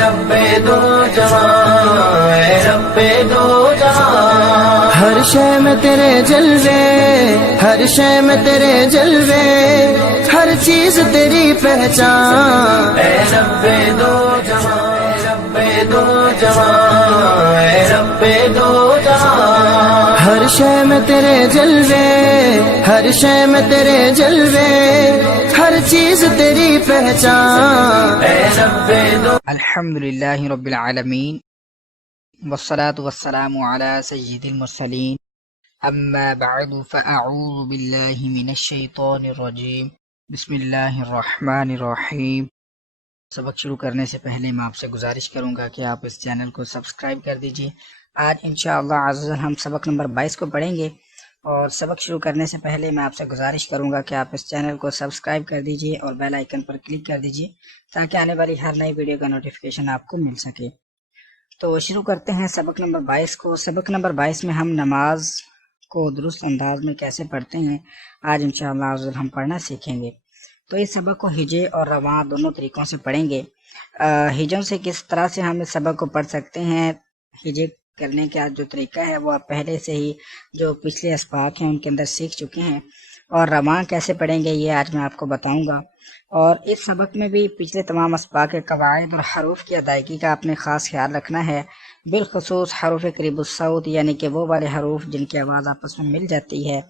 रब्बे दो जहां, ऐ रब्बे दो जहां। हर शय में तेरे जलवे, हर शय में तेरे जलवे, हर चीज तेरी पहचान। ऐ रब्बे दो जहां, ऐ रब्बे दो जहां, ऐ रब्बे दो जहां। हर शय में तेरे जलवे, हर शय में तेरे जलवे, हर चीज तेरी पहचान। ऐ रब्बे दो। अल्हम्दुलिल्लाहि रब्बिल आलमीन वस्सलातु वस्सलामु अला सय्यिदिल मुरसलीन अम्मा बअदु फ़अऊज़ु बिल्लाहि मिनश शैतानिर रजीम बिस्मिल्लाहिर रहमानिर रहीम। सबक शुरू करने से पहले मैं आपसे गुजारिश करूंगा कि आप इस चैनल को सब्सक्राइब कर दीजिए। आज इंशाअल्लाह अज़्ज़ल हम सबक नंबर 22 को पढ़ेंगे और सबक शुरू करने से पहले मैं आपसे गुजारिश करूंगा कि आप इस चैनल को सब्सक्राइब कर दीजिए और बेल आइकन पर क्लिक कर दीजिए ताकि आने वाली हर नई वीडियो का नोटिफिकेशन आपको मिल सके। तो शुरू करते हैं सबक नंबर 22 को। सबक नंबर 22 में हम नमाज को दुरुस्त अंदाज में कैसे पढ़ते हैं आज इंशाअल्लाह हम पढ़ना सीखेंगे। तो इस सबक को हिजे और रवां दोनों तरीक़ों से पढ़ेंगे। हिजों से किस तरह से हम इस सबक को पढ़ सकते हैं, हिजे करने का जो तरीका है वो आप पहले से ही जो पिछले अस्बाक हैं उनके अंदर सीख चुके हैं, और रवां कैसे पढ़ेंगे ये आज मैं आपको बताऊंगा। और इस सबक में भी पिछले तमाम अस्बाक के कवायद और हरूफ की अदायगी का आपने ख़ास ख्याल रखना है। बिलखसूस हरूफ करीबुस सौत यानी कि वो वाले हरूफ जिनकी आवाज़ आपस में मिल जाती है,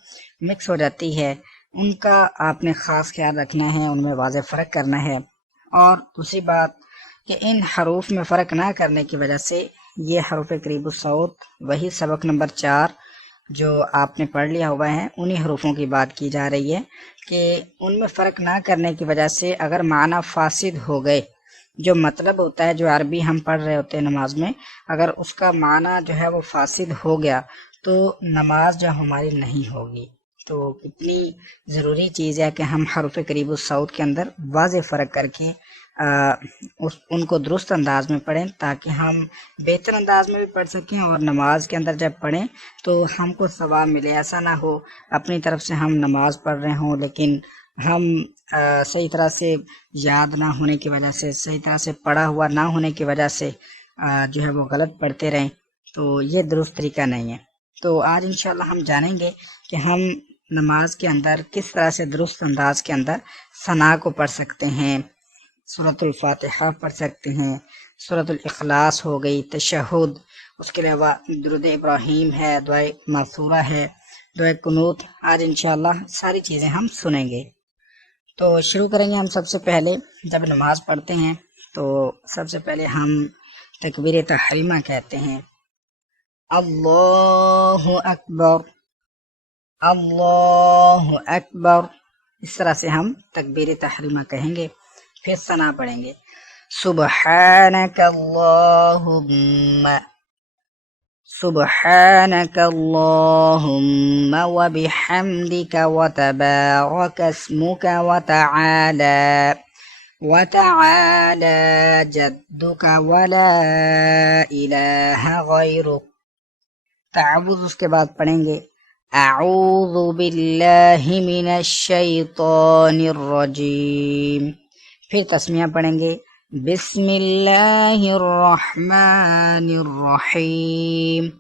मिक्स हो जाती है, उनका आपने ख़ास ख्याल रखना है, उनमें वाज़ेह फ़र्क करना है। और दूसरी बात कि इन हरूफ में फ़र्क ना करने की वजह से ये हरूफ करीबुस सौत वही सबक नंबर 4 जो आपने पढ़ लिया हुआ है उन्हीं हरूफों की बात की जा रही है कि उनमें फ़र्क ना करने की वजह से अगर माना फासिद हो गए, जो मतलब होता है जो अरबी हम पढ़ रहे होते हैं नमाज में, अगर उसका माना जो है वो फासिद हो गया तो नमाज जो हमारी नहीं होगी। तो कितनी ज़रूरी चीज़ है कि हम हरूफ करीबुस सौत के अंदर वाज़ेह फ़र्क करके उनको दुरुस्त अंदाज में पढ़ें ताकि हम बेहतर अंदाज में भी पढ़ सकें और नमाज के अंदर जब पढ़ें तो हमको सवाब मिले। ऐसा ना हो अपनी तरफ से हम नमाज पढ़ रहे हों लेकिन हम सही तरह से याद ना होने की वजह से, सही तरह से पढ़ा हुआ ना होने की वजह से जो है वो गलत पढ़ते रहें, तो ये दुरुस्त तरीका नहीं है। तो आज इंशाल्लाह हम जानेंगे कि हम नमाज के अंदर किस तरह से दुरुस्त अंदाज के अंदर सना को पढ़ सकते हैं, सूरतुल फातिहा पढ़ सकते हैं, सूरतुल इखलास हो गई, तशहुद, उसके अलावा दुरूद इब्राहीम है, दुआए मासूरा है, दुआए कुनूत। आज इंशाल्लाह सारी चीज़ें हम सुनेंगे। तो शुरू करेंगे हम सबसे पहले जब नमाज पढ़ते हैं तो सबसे पहले हम तकबीर तहरीमा कहते हैं, अल्लाहु अकबर, अल्लाहु अकबर। इस तरह से हम तकबीर तहरीमा कहेंगे। फिर सना पढ़ेंगे, सुबहानक अल्लाहुम्मा, सुबहानक अल्लाहुम्मा व बिहम्दिका व तबारक अस्मुका व तआला जद्दुका व ला इलाहा गैरुक। तअव्वुज़ उसके बाद पढ़ेंगे, अऊज़ु बिल्लाहि मिनश शैतानिर रजीम। फिर तस्मिया पढ़ेंगे, बिस्मिल्लाहिर रहमानिर रहीम।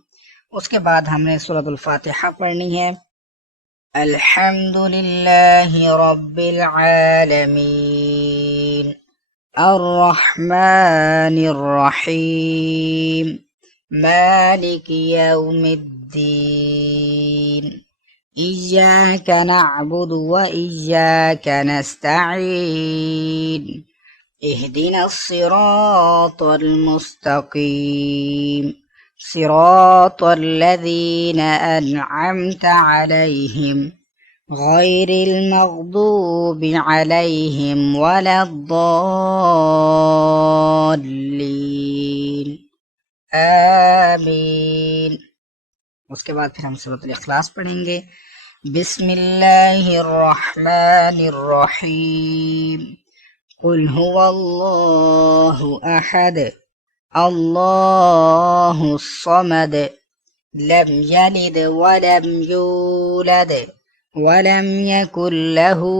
उसके बाद हमने सूरतुल फातिहा पढ़नी है, अल्हम्दुलिल्लाहि रब्बिल आलमीन, अर्रहमानिर रहीम, मालिकि यौमिद्दीन, इय्याका नअबुदु व इय्याका नस्तईन, इहदिनस सिरातल मुस्तकीम, सिरातल लज़ीना अनअमता अलैहिम गैरिल मग़दूबि अलैहिम वलद्दाल्लीन, आमीन। उसके बाद फिर हम सूरतुल इखलास पढ़ेंगे, बिस्मिल्लाहिर्रहमानिर्रहीम, कुल हुवल्लाहु अहद, अल्लाहुस समद, लम यलिद वलम यूलद वलम यकुल लहू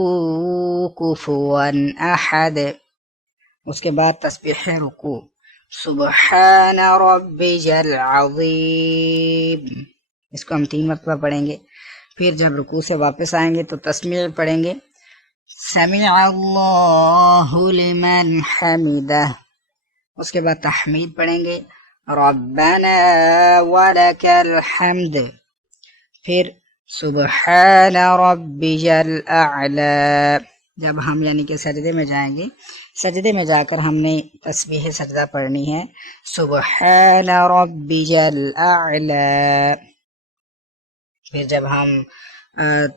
कुफुवन अहद। उसके बाद तस्बीह रुकू, सुबहान रब्बिल अज़ीम। इसको हम 3 मरतबा पढ़ेंगे। फिर जब रुकू से वापस आएंगे तो तस्मीह पढ़ेंगे, समिअ अल्लाहु लिमन हमिदह। उसके बाद तहमीद पढ़ेंगे, रब्बना वलकल हम्द। फिर सुबहान रब्बिल अअला। जब हम यानी कि सजदे में जाएंगे, सजदे में जाकर हमने तस्बीह सजदा पढ़नी है, सुबहान रब्बिल अअला। फिर जब हम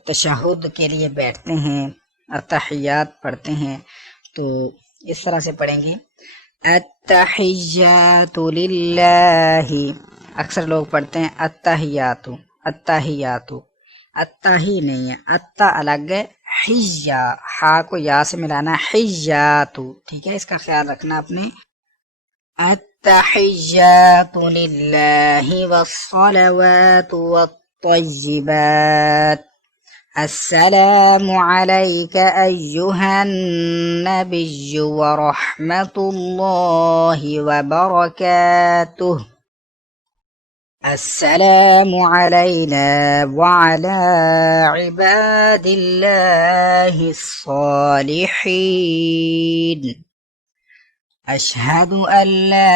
तशहुद के लिए बैठते हैं, अत्तहियात पढ़ते हैं, तो इस तरह से पढ़ेंगे, अत्तहियातु लिल्लाहि। अक्सर लोग पढ़ते हैं अत्तहियातु, अत्तहियातु। अत्ता ही नहीं है, अत्ता अलग है, हिज्जा, हा को या से मिलाना, हिज्जातु। ठीक है, इसका ख्याल रखना अपने। अत्तहियातु लिल्लाहि वस्सलावातु वत्तय्यिबात। अस्सलामु अलैका अय्युहन नबिय्यु व रहमतुल्लाहि व बरकातुहु। अस्सलामु अलैना व अला इबादिल्लाहि स्सालिहीन। अशहदु अन ला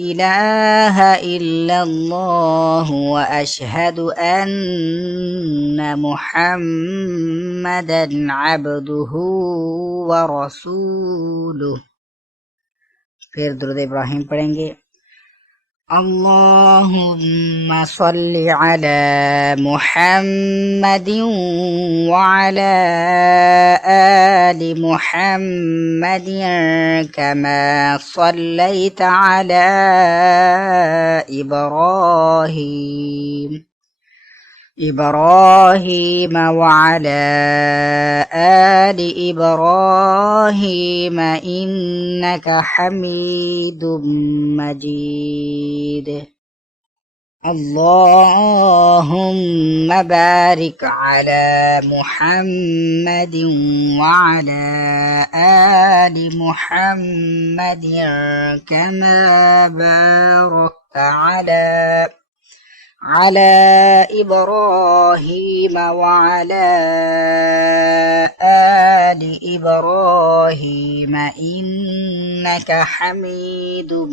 इलाहा इल्लल्लाह व अशहदु अन्ना मुहम्मदन अब्दुहु व रसूलुहु। फिर दुरूद इब्राहिम पढ़ेंगे, अल्लाहुम्मा सल्लि अला मुहम्मदिन व अला आलि मुहम्मदिन कमा सल्लैता अला इब्राहीम व अला आलि इब्राहीम इन्नका हमीदुम मजीद। अल्लाहुम्मा बारिक अला मुहम्मदिन व अला आलि मुहम्मदिन कमा बारकता अला इब्राहीम व अला आलि इब्राहीम इन्नका हमीदुम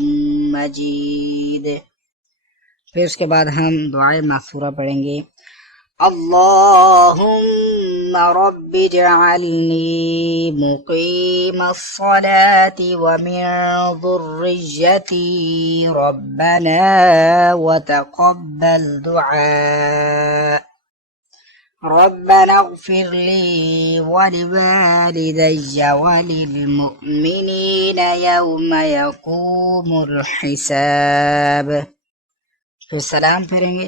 मजीद। फिर उसके बाद हम दुआए मासूरा पढ़ेंगे, अल्लाहुम्मा रब्बि जअलनी मुक़ीमस्सलाति व मिन ज़ुर्रिय्यती रब्बना व तक़ब्बल दुआ। रब्बना इग़फ़िर ली व लिवालिदैया व लिलमुअ्मिनीना यौम यक़ूमुल हिसाब। फिर सलाम फिरेंगे,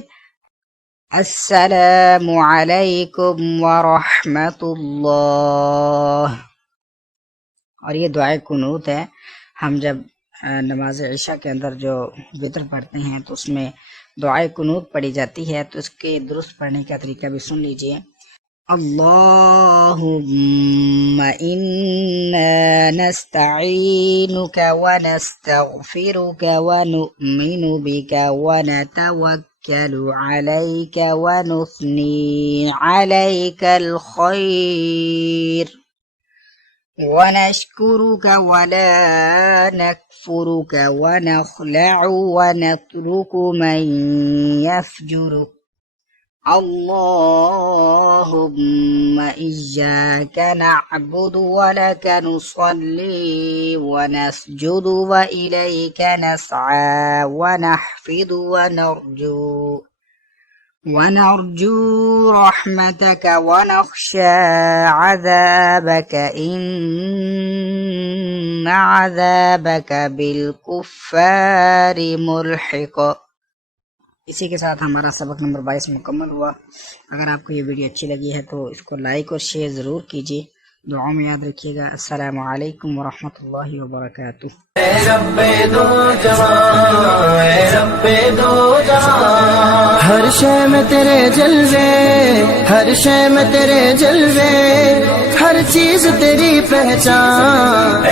अस्सलामु अलैकुम व रहमतुल्लाह। और ये दुआए कुनूत है। हम जब नमाज इशा के अंदर जो वितर पढ़ते हैं तो उसमें दुआए कुनूत पढ़ी जाती है, तो इसके दुरुस्त पढ़ने का तरीका भी सुन लीजिए। अल्लाहुम्मा इन्ना नस्तईनुका व नस्तगफिरुका व नु'मिनु बिका व नतवक्कलु अलैका व नुस्नी अलैकल खैर व नश्कुरुका व ला नकफुरुका व नखलअु व नत्रुकु मन यफजुरुक। अल्लाहुम्मा इय्याका नअबुदु व लका नुसल्ली व नस्जुदु व इलैका नसआ व नहफिदु व नरजू रहमतका व नख्शा अज़ाबका इन्ना अज़ाबका बिलकुफ्फारि मुल्हिक़। इसी के साथ हमारा सबक नंबर 22 मुकम्मल हुआ। अगर आपको ये वीडियो अच्छी लगी है तो इसको लाइक और शेयर ज़रूर कीजिए। दुआ में याद रखिएगा। अस्सलामु अलैकुम व रहमतुल्लाहि व बरकातुहू। हर शय में तेरे जलवे, हर शय में तेरे जलवे, हर चीज तेरी पहचान।